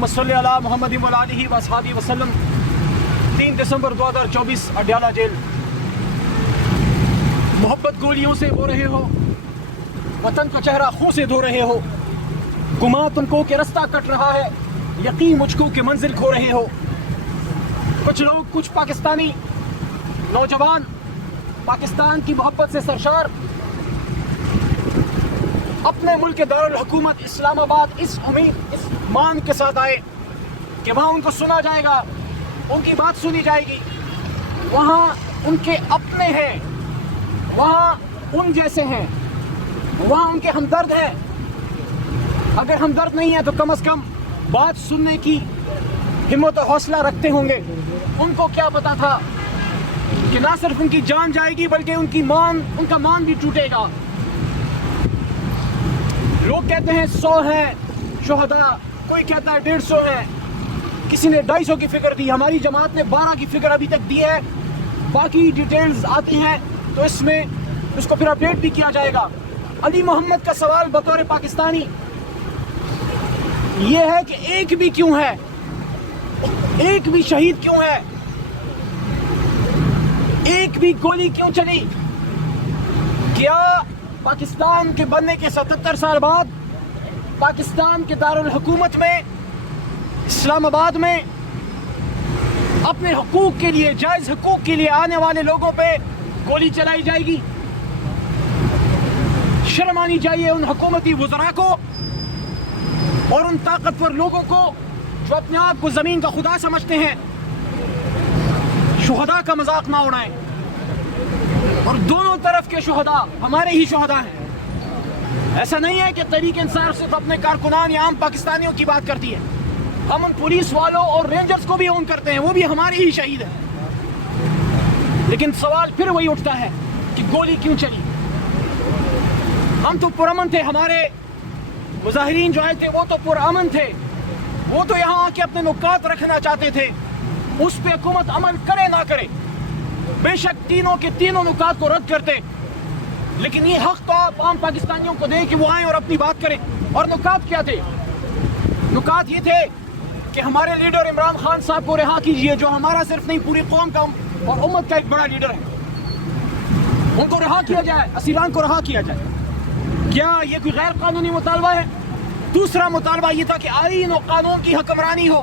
اللہم صلی علی محمد و آلہ و اصحابہ وسلم۔ 3 دسمبر 2024 اڈیالہ جیل۔ محبت گولیوں سے بو رہے ہو، وطن کا چہرہ خون سے دھو رہے ہو، گمان تم کو کہ رستہ کٹ رہا ہے، یقین مجھ کو کہ منزل کھو رہے ہو۔ کچھ لوگ، کچھ پاکستانی نوجوان پاکستان کی محبت سے سرشار اپنے ملک کے دارالحکومت اسلام آباد اس امید، اس مان کے ساتھ آئے کہ وہاں ان کو سنا جائے گا، ان کی بات سنی جائے گی، وہاں ان کے اپنے ہیں، وہاں ان جیسے ہیں، وہاں ان کے ہمدرد ہیں۔ اگر ہمدرد نہیں ہیں تو کم از کم بات سننے کی ہمت و حوصلہ رکھتے ہوں گے۔ ان کو کیا پتا تھا کہ نہ صرف ان کی جان جائے گی بلکہ ان کا مان بھی ٹوٹے گا۔ لوگ کہتے ہیں 100 ہیں شہداء، کوئی کہتا ہے 150 ہیں، کسی نے 250 کی فگر دی، ہماری جماعت نے 12 کی فگر ابھی تک دی ہے، باقی ڈیٹیلز آتی ہیں تو اس کو پھر اپڈیٹ بھی کیا جائے گا۔ علی محمد کا سوال بطور پاکستانی یہ ہے کہ ایک بھی کیوں ہے، ایک بھی شہید کیوں ہے، ایک بھی گولی کیوں چلی؟ کیا پاکستان کے بننے کے 77 سال بعد پاکستان کے دارالحکومت میں اسلام آباد میں اپنے حقوق کے لیے، جائز حقوق کے لیے آنے والے لوگوں پہ گولی چلائی جائے گی؟ شرم آنی چاہیے ان حکومتی وزراء کو اور ان طاقتور لوگوں کو جو اپنے آپ کو زمین کا خدا سمجھتے ہیں۔ شہداء کا مذاق نہ اڑائیں، اور دونوں طرف کے شہداء ہمارے ہی شہداء ہیں۔ ایسا نہیں ہے کہ تحریک انصاف صرف اپنے کارکنان یا عام پاکستانیوں کی بات کرتی ہے، ہم ان پولیس والوں اور رینجرز کو بھی اون کرتے ہیں، وہ بھی ہمارے ہی شہید ہیں۔ لیکن سوال پھر وہی اٹھتا ہے کہ گولی کیوں چلی؟ ہم تو پرامن تھے، ہمارے مظاہرین جو آئے تھے وہ تو پرامن تھے، وہ تو یہاں آ کے اپنے نکات رکھنا چاہتے تھے، اس پہ حکومت عمل کرے نہ کرے، بے شک تینوں کے تینوں نکات کو رد کرتے، لیکن یہ حق تو آپ عام پاکستانیوں کو دیں کہ وہ آئیں اور اپنی بات کریں۔ اور نکات کیا تھے؟ نکات یہ تھے کہ ہمارے لیڈر عمران خان صاحب کو رہا کیجئے، جو ہمارا صرف نہیں پوری قوم کا اور امت کا ایک بڑا لیڈر ہے، ان کو رہا کیا جائے، اسیران کو رہا کیا جائے۔ کیا یہ کوئی غیر قانونی مطالبہ ہے؟ دوسرا مطالبہ یہ تھا کہ آئین و قانون کی حکمرانی ہو۔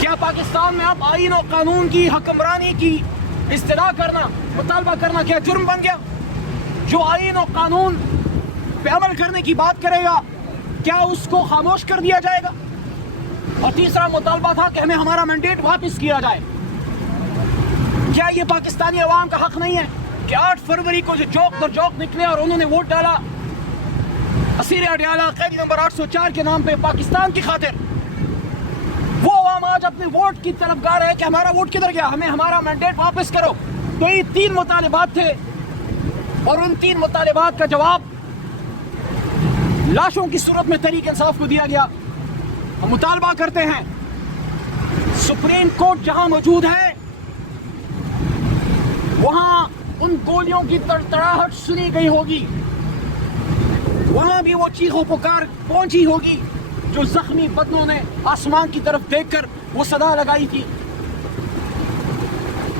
کیا پاکستان میں اب آئین و قانون کی حکمرانی کی استدعا کرنا، مطالبہ کرنا کیا جرم بن گیا؟ جو آئین و قانون پہ عمل کرنے کی بات کرے گا کیا اس کو خاموش کر دیا جائے گا؟ اور تیسرا مطالبہ تھا کہ ہمیں ہمارا مینڈیٹ واپس کیا جائے۔ کیا یہ پاکستانی عوام کا حق نہیں ہے کہ 8 فروری کو جو جوک در جوک نکلے اور انہوں نے ووٹ ڈالا اسیر اڈیالہ قیدی نمبر 804 کے نام پہ پاکستان کی خاطر، وہ عوام آج اپنے ووٹ کی طرفدار ہے کہ ہمارا ووٹ کدھر گیا، ہمیں ہمارا مینڈیٹ واپس کرو؟ تو یہ 3 مطالبات تھے، اور ان 3 مطالبات کا جواب لاشوں کی صورت میں تحریک انصاف کو دیا گیا۔ ہم مطالبہ کرتے ہیں سپریم کورٹ جہاں موجود ہے وہاں ان گولیوں کی تڑتڑاہٹ سنی گئی ہوگی، وہاں بھی وہ چیخ و پکار پہنچی ہوگی جو زخمی بدنوں نے آسمان کی طرف دیکھ کر وہ صدا لگائی تھی۔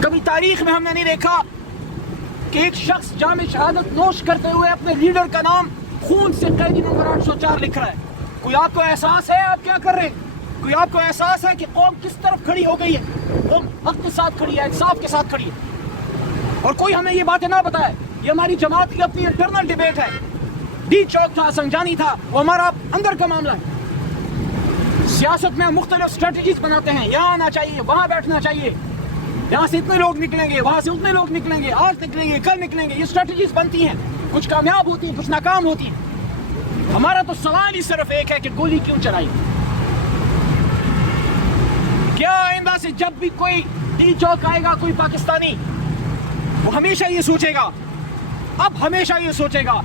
کبھی تاریخ میں ہم نے نہیں دیکھا کہ ایک شخص جام شہادت نوش کرتے ہوئے اپنے لیڈر کا نام خون سے قیدی نمبر 804 لکھ رہا ہے۔ کوئی آپ کو احساس ہے آپ کیا کر رہے ہیں؟ کوئی آپ کو احساس ہے کہ قوم کس طرف کھڑی ہو گئی ہے؟ قوم حق کے ساتھ کھڑی ہے، انصاف کے ساتھ کھڑی ہے، اور کوئی ہمیں یہ باتیں نہ بتائے۔ یہ ہماری جماعت کی اپنی انٹرنل ڈیبیٹ ہے۔ ڈی چوک تھا، سنجانی تھا، وہ ہمارا اندر کا معاملہ ہے۔ سیاست میں مختلف اسٹریٹجیز بناتے ہیں، یہاں آنا چاہیے، وہاں بیٹھنا چاہیے، یہاں سے اتنے لوگ نکلیں گے، وہاں سے اتنے لوگ نکلیں گے، آج نکلیں گے، کل نکلیں گے، یہ اسٹریٹجیز بنتی ہیں، کچھ کامیاب ہوتی ہیں، کچھ ناکام ہوتی ہیں۔ ہمارا تو سوال ہی صرف ایک ہے کہ گولی کیوں چلائی؟ کیا آئندہ سے جب بھی کوئی ڈی چوک آئے گا کوئی پاکستانی، وہ ہمیشہ یہ سوچے گا، اب ہمیشہ یہ سوچے گا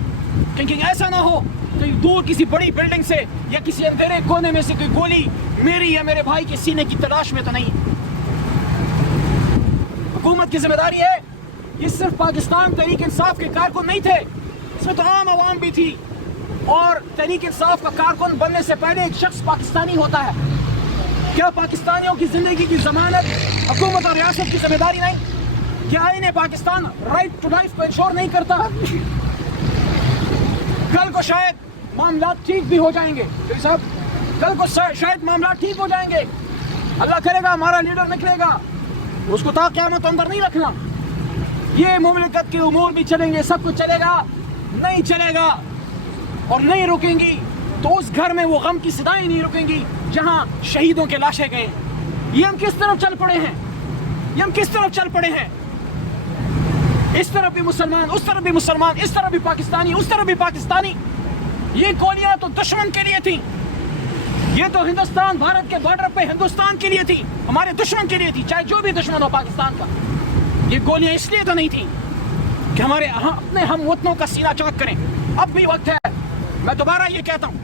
کہ ایسا نہ ہو کہ دور کسی بڑی بلڈنگ سے یا کسی اندھیرے کونے میں سے کوئی گولی میری یا میرے بھائی کے سینے کی تلاش میں تو نہیں۔ حکومت کی ذمہ داری ہے، یہ صرف پاکستان تحریک انصاف کے کارکن نہیں تھے، اس میں تو عام عوام بھی تھی، اور تحریک انصاف کا کارکن بننے سے پہلے ایک شخص پاکستانی ہوتا ہے. کیا پاکستانیوں کی زندگی کی ضمانت حکومت اور ریاست کی ذمہ داری نہیں؟ کیا آئین پاکستان رائٹ ٹو لائف کو انشور نہیں کرتا؟ کل کو شاید معاملات ٹھیک بھی ہو جائیں گے صاحب, کل کو شاید معاملات ٹھیک ہو جائیں گے, اللہ کرے گا ہمارا لیڈر نکلے گا, اس کو تا قیامت اندر نہیں رکھنا. یہ مملکت کے امور بھی چلیں گے, سب کچھ چلے گا, نہیں چلے گا اور نہیں رکیں گی تو اس گھر میں وہ غم کی صدائیں نہیں رکیں گی جہاں شہیدوں کے لاشیں گئے. یہ ہم کس طرف چل پڑے ہیں, یہ ہم کس طرف چل پڑے ہیں؟ اس طرف بھی مسلمان, اس طرف بھی مسلمان, اس طرف بھی پاکستانی, اس طرف بھی پاکستانی. یہ گولیاں تو دشمن کے لیے تھیں, یہ تو ہندوستان بھارت کے بارڈر پہ ہندوستان کے لیے تھی, ہمارے دشمن کے لیے تھی, چاہے جو بھی دشمن ہو پاکستان کا. یہ گولیاں اس لیے تو نہیں تھیں کہ ہمارے اپنے ہم وطنوں کا سینہ چاک کریں. اب بھی وقت ہے, میں دوبارہ یہ کہتا ہوں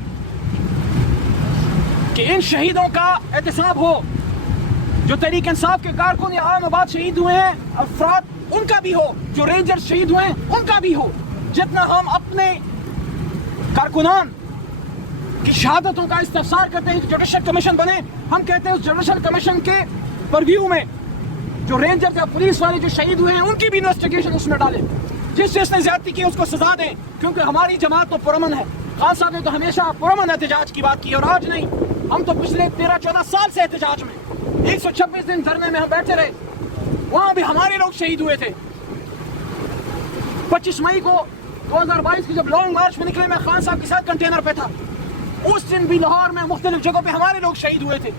کہ ان شہیدوں کا احتساب ہو. جو تحریک انصاف کے کارکن یا عام آباد شہید ہوئے ہیں افراد, ان کا بھی ہو. جو رینجر شہید ہوئے ہیں ان کا بھی ہو. جتنا ہم اپنے کارکنان کی شہادتوں کا استفسار کرتے ہیں کہ جوڈیشل کمیشن بنے, ہم کہتے ہیں اس جوڈیشل کمیشن کے پرویو میں جو رینجر یا پولیس والے جو شہید ہوئے ہیں ان کی بھی انویسٹیگیشن اس میں ڈالیں. جس نے زیادتی کی اس کو سزا دیں, کیونکہ ہماری جماعت تو پرامن ہے. خان صاحب نے تو ہمیشہ پرامن احتجاج کی بات کی اور آج نہیں. ہم تو پچھلے 13-14 سال سے احتجاج میں 126 دن دھرنے میں ہم بیٹھے رہے, وہاں بھی ہمارے لوگ شہید ہوئے تھے. 25 مئی کو 2022 کی جب لانگ مارچ میں نکلے, میں خان صاحب کے ساتھ کنٹینر پہ تھا. اس دن بھی لاہور میں مختلف جگہوں پہ ہمارے لوگ شہید ہوئے تھے.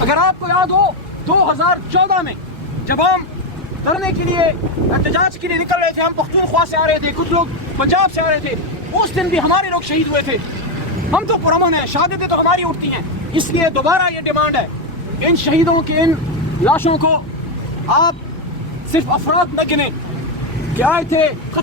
اگر آپ کو یاد ہو 2014 میں جب ہم دھرنے کے لیے احتجاج کے لیے نکل رہے تھے, ہم پختونخوا سے آ رہے تھے, کچھ لوگ پنجاب سے آ رہے تھے, اس دن بھی ہمارے لوگ شہید ہوئے تھے. ہم تو پرامن ہیں, شہادتیں تو ہماری اٹھتی ہیں. اس لیے دوبارہ یہ ڈیمانڈ ہے کہ ان شہیدوں کی ان لاشوں کو آپ صرف افراد نہ گنیں کہ آئے تھے